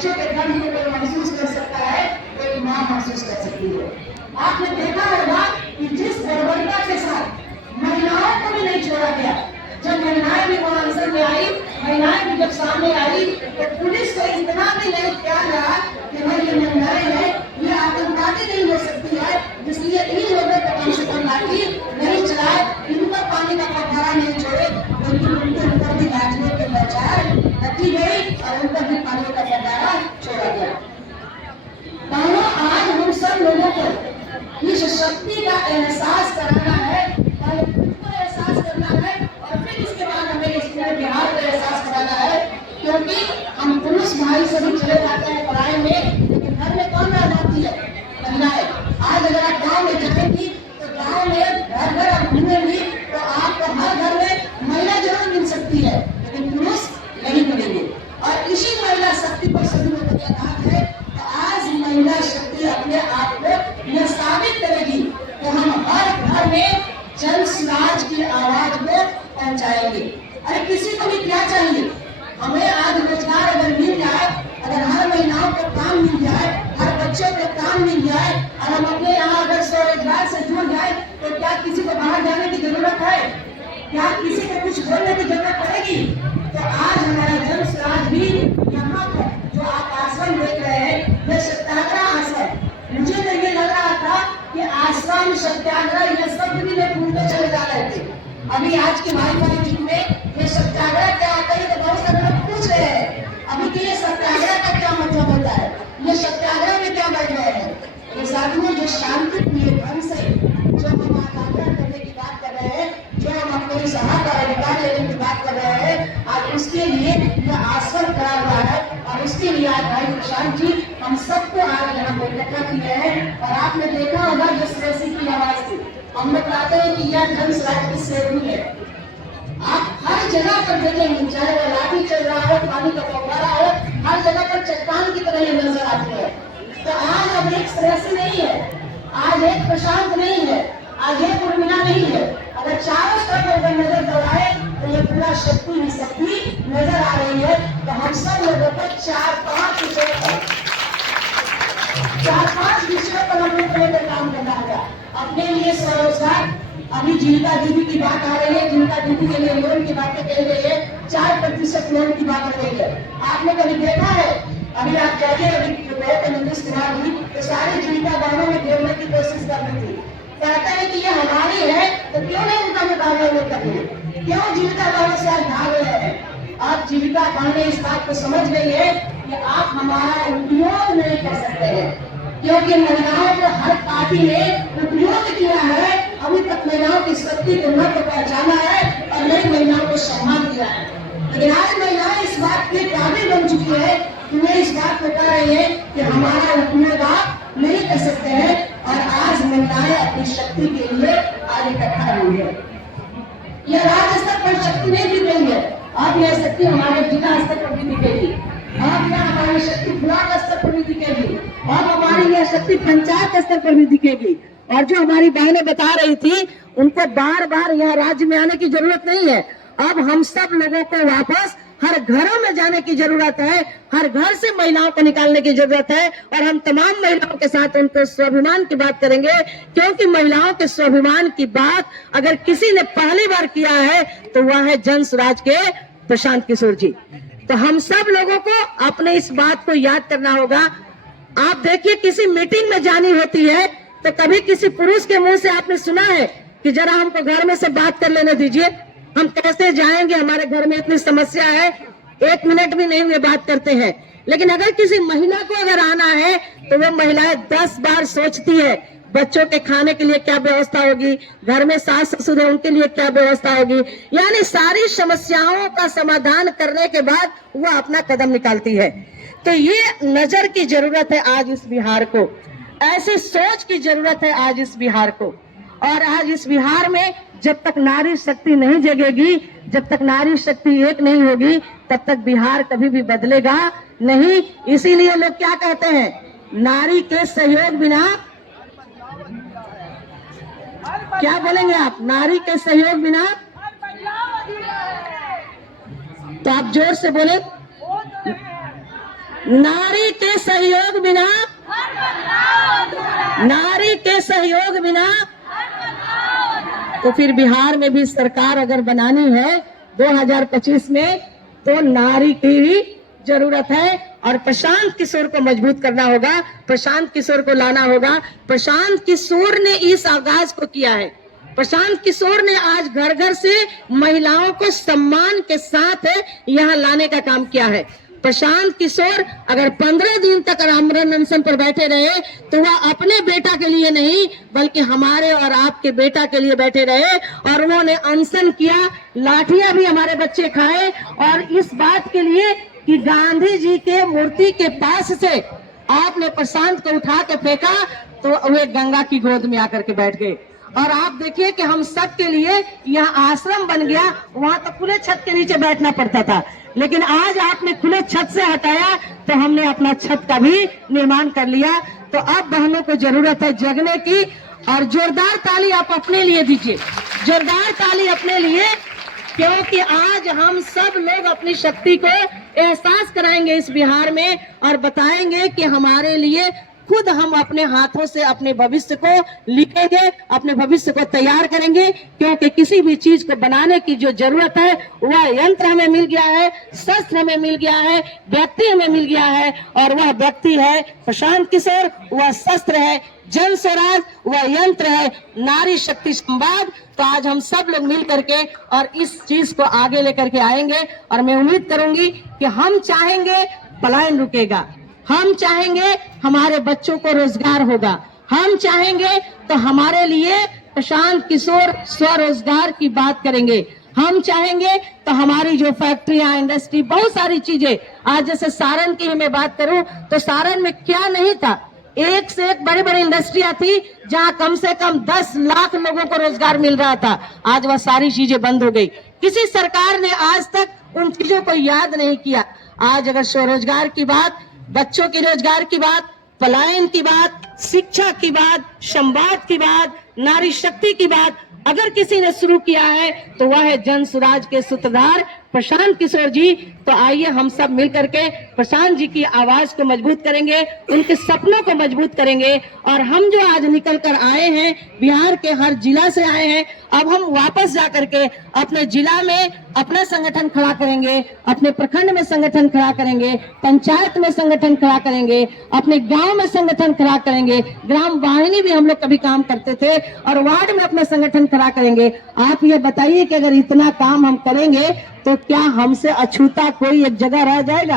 बच्चों के दर्द को कोई महसूस कर सकता है, कोई माँ महसूस कर सकती है। आपने देखा होगा कि जिस बर्बरता के साथ महिलाओं को भी नहीं छोड़ा गया, जब महिलाएं भी वहां अवसर में आई, महिलाएं भी जब सामने आई, तो पुलिस को इतना भी नहीं ख्याल रहा कि भाई ये महिलाएं हैं, ये आतंकवादी नहीं हो सकती है, इसलिए इन लोगों को कम से कम लाठी नहीं चलाए, इन पर पानी का फव्वारा नहीं छोड़े, बल्कि उनके ऊपर भी लाठियों की बौछार रखी गई और उन पर भी पानी का फव्वारा छोड़ा गया। बहनों, आज हम सब लोगों को इस शक्ति का एहसास कराना है, पहले खुद को एहसास करना है और फिर इसके बाद हमें इस पूरे बिहार को एहसास कराना है। क्योंकि हम पुरुष भाई से भी चले जाते हैं पढ़ाई में, लेकिन घर में कौन रह जाती है? महिलाएं। आज अगर आप गाँव में जाएंगी तो गाँव में घर घर आप घूमेंगी तो आपको हर घर में महिला जरूर मिल सकती है, लेकिन पुरुष नहीं मिलेंगे। और इसी महिला शक्ति पर सभी लोगों का हाथ है। तो आज महिला शक्ति अपने आप को यह साबित करेगी कि हम हर घर में जन स्वराज की आवाज को पहुंचाएंगे। अरे किसी को भी क्या चाहिए? हमें आज रोजगार अगर मिल जाए, अगर हर महिलाओं को काम मिल जाए, हर बच्चों को काम मिल जाए और हम अपने यहाँ अगर स्वरोजगार से जुड़ जाए, तो क्या किसी को बाहर जाने की जरूरत है? क्या किसी को कुछ बोलने की जरूरत पड़ेगी? तो आज हमारा जन स्वराज भी यहाँ पर जो आप आश्रम देख रहे हैं, यह सत्याग्रह आश्रम। मुझे तो ये लग रहा था कि आश्रम सत्याग्रह ये सब भी लोग घूमते चले जा रहे थे। अभी आज के वाईफाई युग में ये सत्याग्रह क्या आता है, तो बहुत सारे लोग पूछ रहे हैं अभी कि ये सत्याग्रह का क्या मतलब होता है, ये सत्याग्रह में क्या बैठ गए हैं? ये साथियों, जो शांतिप्रिय ढंग से जो हम आंदोलन करने की बात कर रहे हैं, जो हम अपने सभा का अधिकार लेने की बात कर रहे हैं, आज उसके लिए यह आश्रम करा हुआ है। और उसके लिए आज भाई प्रशांत जी हम सबको आज यहाँ पर इकट्ठा किए हैं। और आपने देखा होगा जिस रेसी की आवाज थी, हम लोग कहते हैं कि यह जन स्वराज की सेवनी है। आप हर जगह पर देखेंगे, चाहे वो लाठी चल रहा हो, पानी का फव्वारा हो, हर जगह पर चट्टान की तरह ये नजर आती है। तो आज अब एक श्रेयसी नहीं है, आज एक प्रशांत नहीं है, आज एक उर्मिला नहीं है। अगर चारों तरफ अगर नजर दौड़ाए तो ये पूरा शक्ति ही शक्ति नजर आ रही है। तो हम सब लोगों को चार पांच विषयों पर हम लोग लेकर काम करना होगा। अपने लिए स्वरोजगार, अभी जीविका दीदी की बात आ रही है, जीविका दीदी के लिए लोन की बातें कही गई है, 4% लोन की बात हो गई है। आपने कभी देखा है? अभी आप जाइए, अभी नीतीश कुमार जी तो सारी जीविका बहनों में घेरने की कोशिश कर रही थी। कहते हैं कि ये हमारी है, तो क्यों नहीं उनका मुकाबला नहीं करते? क्यों जीविका बहनों से आप भाग रहे हैं? आप जीविका बहनें इस बात को समझ गई है कि आप हमारा उपयोग नहीं कर सकते हैं, क्योंकि महिलाओं को हर पार्टी ने उपयोग किया है। अभी तक महिलाओं की शक्ति को न तो पहचाना है और नई महिलाओं को सम्मान दिया है। लेकिन आज महिलाएं इस बात के काबिल बन चुकी है कि वे इस बात को कह रही है कि हमारा उपयोग आप नहीं कर सकते हैं। और आज महिलाएं अपनी शक्ति के लिए आज इकट्ठा हुई है। यह राज्य स्तर पर शक्ति नहीं दिख रही है, अब यह शक्ति हमारे जिला स्तर पर भी दिखेगी, अब यह हमारी शक्ति ब्लॉक स्तर पर भी दिखेगी, अब हमारी यह शक्ति पंचायत स्तर पर भी दिखेगी। और जो हमारी बहनें बता रही थी, उनको बार बार यहाँ राज्य में आने की जरूरत नहीं है। अब हम सब लोगों को वापस हर घरों में जाने की जरूरत है, हर घर से महिलाओं को निकालने की जरूरत है। और हम तमाम महिलाओं के साथ उनको स्वाभिमान की बात करेंगे, क्योंकि महिलाओं के स्वाभिमान की बात अगर किसी ने पहली बार किया है तो वह है जन स्वराज के प्रशांत किशोर जी। तो हम सब लोगों को अपने इस बात को याद करना होगा। आप देखिए, किसी मीटिंग में जानी होती है तो कभी किसी पुरुष के मुंह से आपने सुना है कि जरा हमको घर में से बात कर लेने दीजिए, हम कैसे जाएंगे, हमारे घर में इतनी समस्या है, 1 मिनट भी नहीं हुए बात करते हैं। लेकिन अगर किसी महिला को अगर आना है तो वो महिलाएं 10 बार सोचती है, बच्चों के खाने के लिए क्या व्यवस्था होगी, घर में सास ससुर है उनके लिए क्या व्यवस्था होगी, यानी सारी समस्याओं का समाधान करने के बाद वो अपना कदम निकालती है। तो ये नजर की जरूरत है आज इस बिहार को, ऐसी सोच की जरूरत है आज इस बिहार को। और आज इस बिहार में जब तक नारी शक्ति नहीं जगेगी, जब तक नारी शक्ति एक नहीं होगी, तब तक बिहार कभी भी बदलेगा नहीं। इसीलिए लोग क्या कहते हैं, नारी के सहयोग बिना, क्या बोलेंगे आप, नारी के सहयोग बिना, तो आप जोर से बोले, नारी के सहयोग बिना, नारी के सहयोग बिना, तो फिर बिहार में भी सरकार अगर बनानी है 2025 में, तो नारी की भी जरूरत है। और प्रशांत किशोर को मजबूत करना होगा, प्रशांत किशोर को लाना होगा। प्रशांत किशोर ने इस आगाज को किया है। प्रशांत किशोर ने आज घर घर से महिलाओं को सम्मान के साथ यहाँ लाने का काम किया है। प्रशांत किशोर अगर 15 दिन तक आमरण अनशन पर बैठे रहे तो वह अपने बेटा के लिए नहीं बल्कि हमारे और आपके बेटा के लिए बैठे रहे, और उन्होंने अनशन किया, लाठियां भी हमारे बच्चे खाए, और इस बात के लिए कि गांधी जी के मूर्ति के पास से आपने प्रशांत को उठा के फेंका तो वे गंगा की गोद में आकर के बैठ गए। और आप देखिए कि हम सब के लिए यहाँ आश्रम बन गया, वहां तो खुले छत के नीचे बैठना पड़ता था, लेकिन आज आपने खुले छत से हटाया तो हमने अपना छत का भी निर्माण कर लिया। तो अब बहनों को जरूरत है जगने की, और जोरदार ताली आप अपने लिए दीजिए, जोरदार ताली अपने लिए, क्योंकि आज हम सब लोग अपनी शक्ति को एहसास कराएंगे इस बिहार में और बताएंगे कि हमारे लिए खुद हम अपने हाथों से अपने भविष्य को लिखेंगे, अपने भविष्य को तैयार करेंगे, क्योंकि किसी भी चीज को बनाने की जो जरूरत है वह यंत्र हमें मिल गया है, शस्त्र हमें मिल गया है, व्यक्ति हमें मिल गया है, और वह व्यक्ति है प्रशांत किशोर, वह शस्त्र है जन स्वराज, वह यंत्र है नारी शक्ति संवाद। तो आज हम सब लोग मिल करके और इस चीज को आगे लेकर के आएंगे, और मैं उम्मीद करूंगी कि हम चाहेंगे पलायन रुकेगा, हम चाहेंगे हमारे बच्चों को रोजगार होगा, हम चाहेंगे तो हमारे लिए प्रशांत किशोर स्वरोजगार की बात करेंगे, हम चाहेंगे तो हमारी जो फैक्ट्रियां, इंडस्ट्री, बहुत सारी चीजें, आज जैसे सारण की मैं बात करूं तो सारण में क्या नहीं था, एक से एक बड़ी बड़ी इंडस्ट्रियां थी जहां कम से कम 10 लाख लोगों को रोजगार मिल रहा था। आज वह सारी चीजें बंद हो गई, किसी सरकार ने आज तक उन चीजों को याद नहीं किया। आज अगर स्वरोजगार की बात, बच्चों के रोजगार की बात, पलायन की बात, शिक्षा की बात, संवाद की बात, नारी शक्ति की बात अगर किसी ने शुरू किया है तो वह है जन स्वराज के सूत्रधार प्रशांत किशोर जी। तो आइए हम सब मिलकर के प्रशांत जी की आवाज को मजबूत करेंगे, उनके सपनों को मजबूत करेंगे, और हम जो आज निकल कर आए हैं, बिहार के हर जिला से आए हैं, अब हम वापस जा करके अपने जिला में अपना संगठन खड़ा करेंगे, अपने प्रखंड में संगठन खड़ा करेंगे, पंचायत में संगठन खड़ा करेंगे, अपने गांव में संगठन खड़ा करेंगे, ग्राम वाहिनी भी हम लोग कभी काम करते थे, और वार्ड में अपना संगठन खड़ा करेंगे। आप ये बताइए कि अगर इतना काम हम करेंगे तो क्या हमसे अछूता कोई एक जगह रह जाएगा?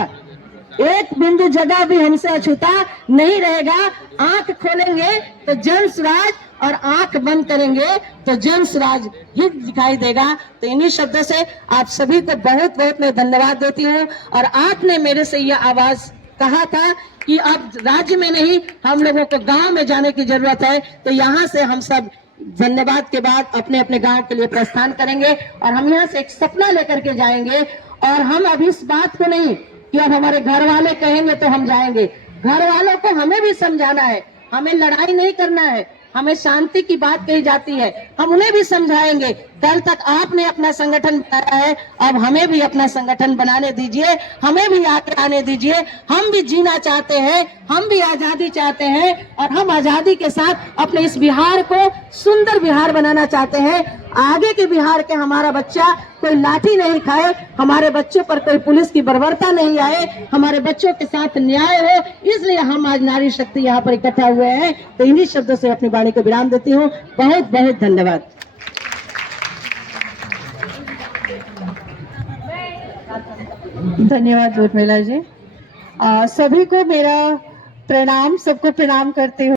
एक बिंदु जगह भी हमसे अछूता नहीं रहेगा। आंख खोलेंगे तो जन स्वराज, और आंख बंद करेंगे तो जन स्वराज ही दिखाई देगा। तो इन्हीं शब्दों से आप सभी को बहुत बहुत मैं धन्यवाद देती हूँ। और आपने मेरे से यह आवाज कहा था कि अब राज्य में नहीं, हम लोगों को गांव में जाने की जरूरत है, तो यहाँ से हम सब धन्यवाद के बाद अपने अपने गांव के लिए प्रस्थान करेंगे, और हम यहाँ से एक सपना लेकर के जाएंगे। और हम अब इस बात को नहीं कि अब हमारे घर वाले कहेंगे तो हम जाएंगे, घर वालों को हमें भी समझाना है, हमें लड़ाई नहीं करना है, हमें शांति की बात कही जाती है, हम उन्हें भी समझाएंगे। कल तक आपने अपना संगठन बनाया है, अब हमें भी अपना संगठन बनाने दीजिए, हमें भी आगे आने दीजिए। हम भी जीना चाहते हैं, हम भी आजादी चाहते हैं, और हम आजादी के साथ अपने इस बिहार को सुंदर बिहार बनाना चाहते हैं। आगे के बिहार के हमारा बच्चा कोई लाठी नहीं खाए, हमारे बच्चों पर कोई पुलिस की बर्बरता नहीं आए, हमारे बच्चों के साथ न्याय हो, इसलिए हम आज नारी शक्ति यहाँ पर इकट्ठा हुए हैं। तो इन्हीं शब्दों से अपनी वाणी को विराम देती हूँ। बहुत बहुत धन्यवाद। धन्यवाद उर्मिला जी। सभी को मेरा प्रणाम, सबको प्रणाम करते हुए